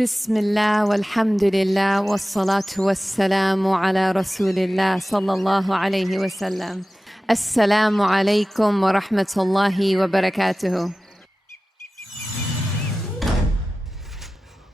बिस्मिल्लाह वल्हम्दुलिल्लाह वस्सलातु वस्सलामु अला रसूलिल्लाह सल्लल्लाहु अलैहि वसल्लम। अस्सलामु अलैकुम व रहमतुल्लाहि व बरकातुहू।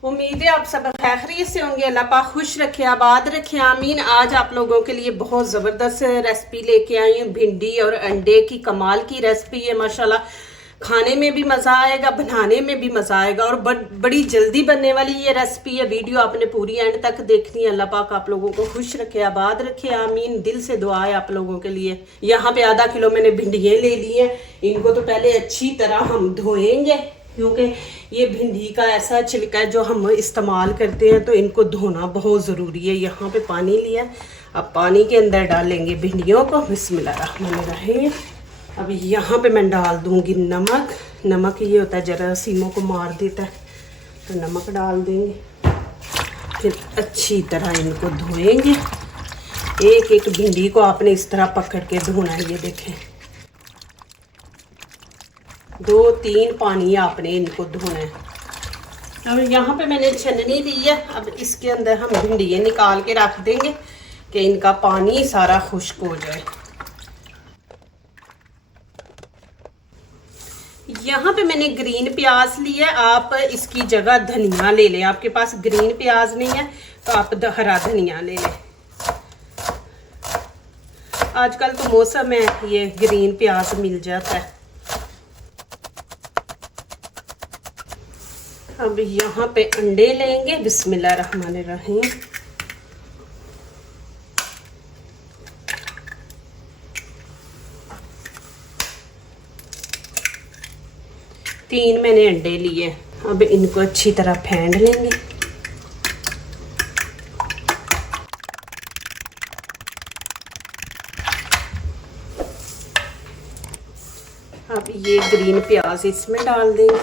उम्मीद है आप सब खैरियत से होंगे। अल्लाह पाक खुश रखे, आबाद रखे, आमीन। आज आप लोगों के लिए बहुत ज़बरदस्त रेसिपी लेके आई हूँ। भिंडी और अंडे की कमाल की रेसिपी है माशाल्लाह। खाने में भी मज़ा आएगा, बनाने में भी मज़ा आएगा और बड़ी जल्दी बनने वाली ये रेसिपी है। वीडियो आपने पूरी एंड तक देखनी है। अल्लाह पाक आप लोगों को खुश रखे, आबाद रखे, आमीन। दिल से दुआ है आप लोगों के लिए। यहाँ पे आधा किलो मैंने भिंडियाँ ले ली हैं। इनको तो पहले अच्छी तरह हम धोएंगे, क्योंकि ये भिंडी का ऐसा छिलका है जो हम इस्तेमाल करते हैं, तो इनको धोना बहुत ज़रूरी है। यहाँ पे पानी लिया, अब पानी के अंदर डालेंगे भिंडियों को। बिस्मिल्लाहिर्रहमानिर्रहीम। अब यहाँ पे मैं डाल दूँगी नमक। नमक ये होता है जरासीमों को मार देता है, तो नमक डाल देंगे। फिर अच्छी तरह इनको धोएंगे। एक एक भिंडी को आपने इस तरह पकड़ के धोना है। ये देखें, 2-3 पानी आपने इनको धोना है। अब यहाँ पे मैंने छन्नी ली है। अब इसके अंदर हम भिंडियाँ निकाल के रख देंगे कि इनका पानी सारा खुश्क हो जाए। यहाँ पे मैंने ग्रीन प्याज लिया है। आप इसकी जगह धनिया ले लें। आपके पास ग्रीन प्याज नहीं है तो आप हरा धनिया ले लें। आजकल तो मौसम है, ये ग्रीन प्याज मिल जाता है। अब यहाँ पे अंडे लेंगे। बिस्मिल्लाहिर्रहमानिर्रहीम। तीन मैंने अंडे लिए। अब इनको अच्छी तरह फेंट लेंगे। अब ये ग्रीन प्याज इसमें डाल देंगे।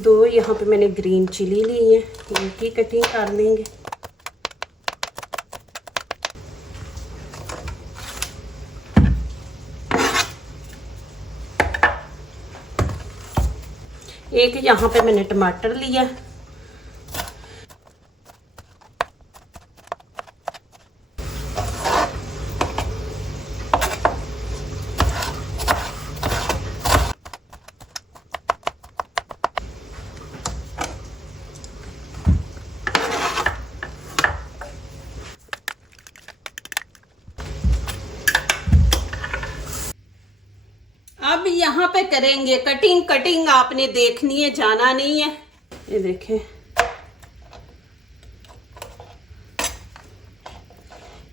दो यहाँ पे मैंने ग्रीन चिली ली है, इनकी कटिंग कर लेंगे। एक यहाँ पे मैंने टमाटर लिया। अब यहाँ पे करेंगे कटिंग। कटिंग आपने देखनी है, जाना नहीं है। ये देखें,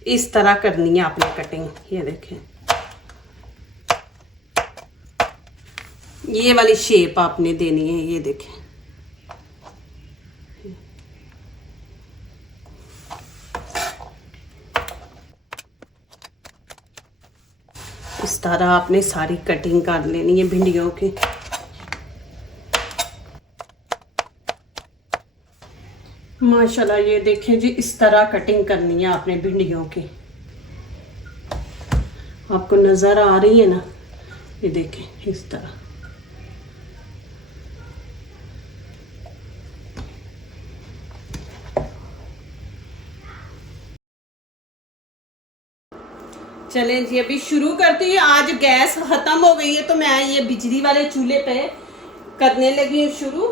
इस तरह करनी है आपने कटिंग। ये देखें, ये वाली शेप आपने देनी है। ये देखें, इस तरह आपने सारी कटिंग कर लेनी है भिंडियों की। माशाल्लाह ये देखें जी, इस तरह कटिंग करनी है आपने भिंडियों की। आपको नज़र आ रही है ना? ये देखें इस तरह। चलें जी, अभी शुरू करती हूँ। आज गैस ख़त्म हो गई है तो मैं ये बिजली वाले चूल्हे पे करने लगी हूँ शुरू।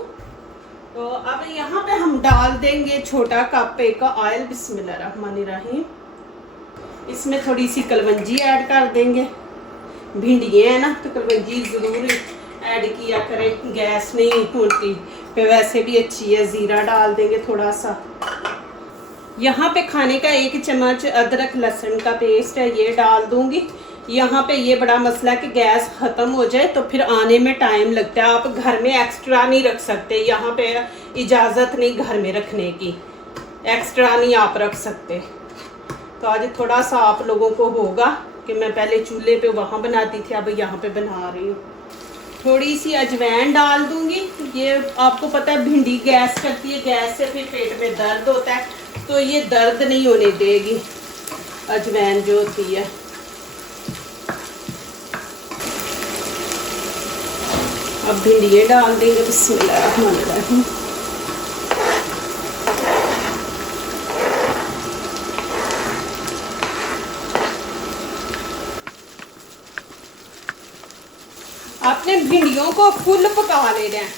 तो अब यहाँ पे हम डाल देंगे छोटा कप एक ऑयल। बिस्मिल्लाहिर्रहमानिर्रहीम। इसमें थोड़ी सी कलवंजी ऐड कर देंगे। भिंडियाँ है ना, तो कलवंजी ज़रूर ऐड किया करें, गैस नहीं होती पे, वैसे भी अच्छी है। ज़ीरा डाल देंगे थोड़ा सा। यहाँ पे खाने का 1 चम्मच अदरक लहसुन का पेस्ट है, ये डाल दूंगी। यहाँ पे ये बड़ा मसला है कि गैस ख़त्म हो जाए तो फिर आने में टाइम लगता है। आप घर में एक्स्ट्रा नहीं रख सकते, यहाँ पे इजाज़त नहीं घर में रखने की, एक्स्ट्रा नहीं आप रख सकते। तो आज थोड़ा सा आप लोगों को होगा कि मैं पहले चूल्हे पे वहाँ बनाती थी, अब यहाँ पे बना रही हूँ। थोड़ी सी अजवाइन डाल दूंगी। ये आपको पता है भिंडी गैस करती है, गैस से फिर पेट में दर्द होता है, तो ये दर्द नहीं होने देगी अजवाइन जो होती है। अब भिंडियाँ डाल देंगे। बिस्मिल्लाहिर्रहमानिर्रहीम। आपने भिंडियों को फुल पका लेना है।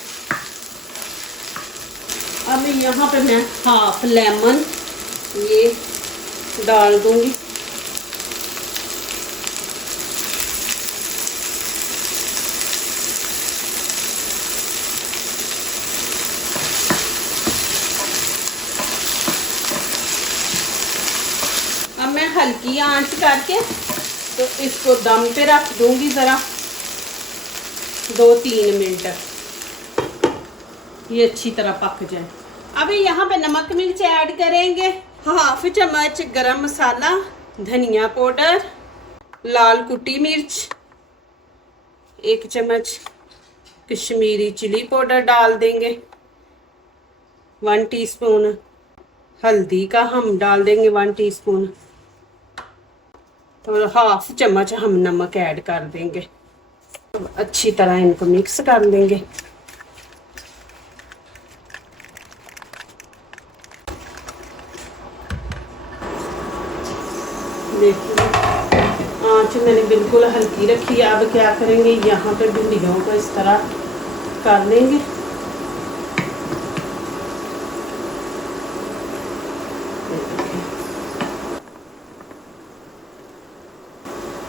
अब यहाँ पे मैं हाफ लेमन ये डाल दूंगी। अब मैं हल्की आंच करके तो इसको दम पे रख दूंगी ज़रा 2-3 मिनट, ये अच्छी तरह पक जाए। अभी यहाँ पे नमक मिर्च ऐड करेंगे, हाफ चम्मच गरम मसाला, धनिया पाउडर, लाल कुटी मिर्च, 1 चम्मच कश्मीरी चिली पाउडर डाल देंगे, 1 टीस्पून हल्दी का हम डाल देंगे 1 टीस्पून, और हाफ चम्मच हम नमक ऐड कर देंगे। अच्छी तरह इनको मिक्स कर लेंगे। देखिए आंच मैंने बिल्कुल हल्की रखी है। अब क्या करेंगे, यहाँ पे भिंडियों को इस तरह कर लेंगे।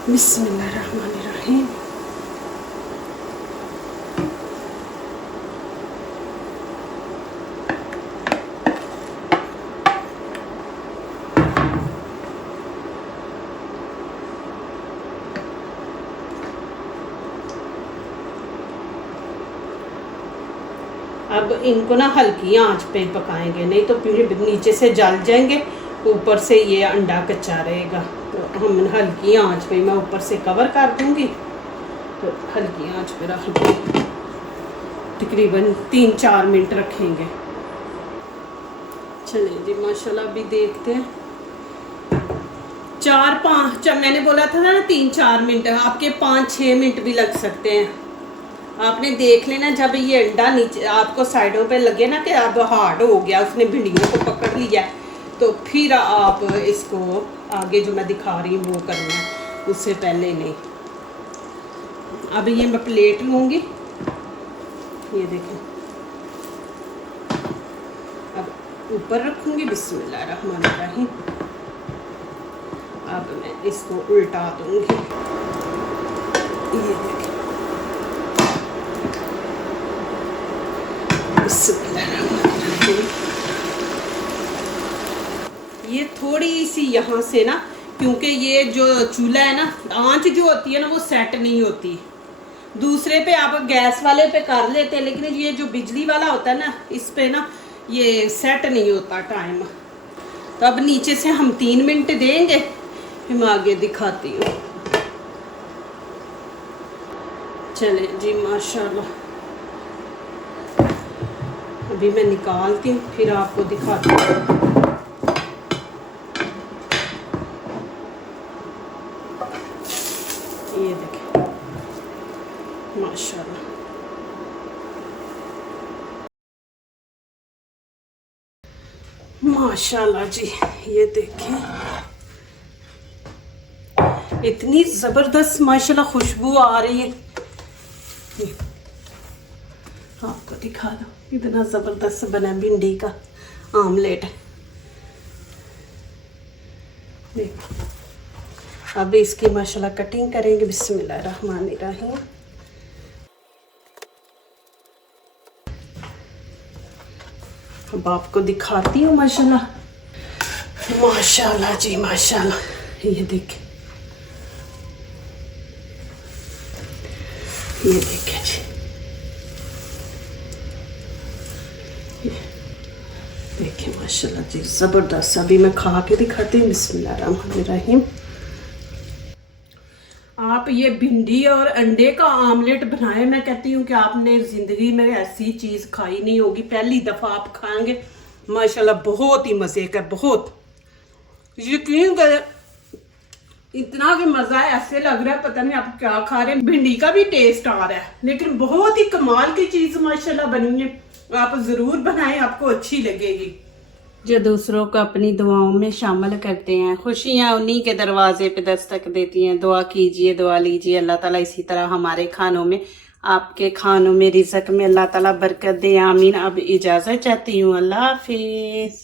बिस्मिल्लाहिर्रहमानिर्रहीम। अब इनको ना हल्की आंच पे पकाएंगे, नहीं तो फिर नीचे से जल जाएंगे, ऊपर से ये अंडा कच्चा रहेगा। तो हम हल्की आंच पे, मैं ऊपर से कवर कर दूंगी, तो हल्की आंच पे रख दूंगी। तकरीबन 3-4 मिनट रखेंगे। चलिए जी माशाल्लाह, अभी देखते हैं। 4-5 मैंने बोला था ना 3-4 मिनट, आपके 5-6 मिनट भी लग सकते हैं। आपने देख लेना जब ये अंडा नीचे आपको साइडों पे लगे ना कि अब हार्ड हो गया, उसने भिंडियों को पकड़ लिया, तो फिर आप इसको आगे जो मैं दिखा रही हूँ वो करना है, उससे पहले नहीं। अब ये मैं प्लेट लूँगी, ये देखें, अब ऊपर रखूँगी। बिस्मिल्लाहिर्रहमानिर्रहीम। अब मैं इसको उल्टा दूँगी, ये देखें। ये थोड़ी सी यहाँ से ना, क्योंकि ये जो चूल्हा है ना, आंच जो होती है ना वो सेट नहीं होती। दूसरे पे आप गैस वाले पे कर लेते हैं, लेकिन ये जो बिजली वाला होता है ना, इस पे ना ये सेट नहीं होता टाइम। तो अब नीचे से हम 3 मिनट देंगे, फिर मैं आगे दिखाती हूँ। चले जी माशाल्लाह, अभी मैं निकालती हूँ, फिर आपको दिखाती हूँ। ये देखें माशाल्लाह, माशाल्लाह जी। ये देखें इतनी ज़बरदस्त माशाल्लाह खुशबू आ रही है। आपको दिखा दो, इतना ज़बरदस्त बना भिंडी का आमलेट। देखो अब इसकी माशाल्लाह कटिंग करेंगे। बिस्मिल्लाहिर्रहमानिर्रहीम। अब आपको दिखाती हूँ माशाल्लाह, माशाल्लाह जी माशाल्लाह। ये देखें, ये देखें जी, देखिए माशाल्लाह जी ज़बरदस्त। अभी मैं खा के दिखाती हूँ। बिस्मिल्लाहिर्रहमानिर्रहीम। आप ये भिंडी और अंडे का आमलेट बनाए, मैं कहती हूँ कि आपने ज़िंदगी में ऐसी चीज़ खाई नहीं होगी, पहली दफ़ा आप खाएंगे माशाल्लाह। बहुत ही मज़े का, बहुत यकीन करें इतना भी मजा है, ऐसे लग रहा है पता नहीं आप क्या खा रहे हैं। भिंडी का भी टेस्ट आ रहा है, लेकिन बहुत ही कमाल की चीज माशाल्लाह बनी है। आप जरूर बनाएं, आपको अच्छी लगेगी। जो दूसरों को अपनी दुआओं में शामिल करते हैं, खुशियां उन्हीं के दरवाजे पे दस्तक देती हैं। दुआ कीजिए, दुआ लीजिए, अल्लाह ताला इसी तरह हमारे खानों में, आपके खानों में, रिज़्क में अल्लाह ताला बरकत दे। आमीन। अब इजाजत चाहती हूँ, अल्लाह हाफिज।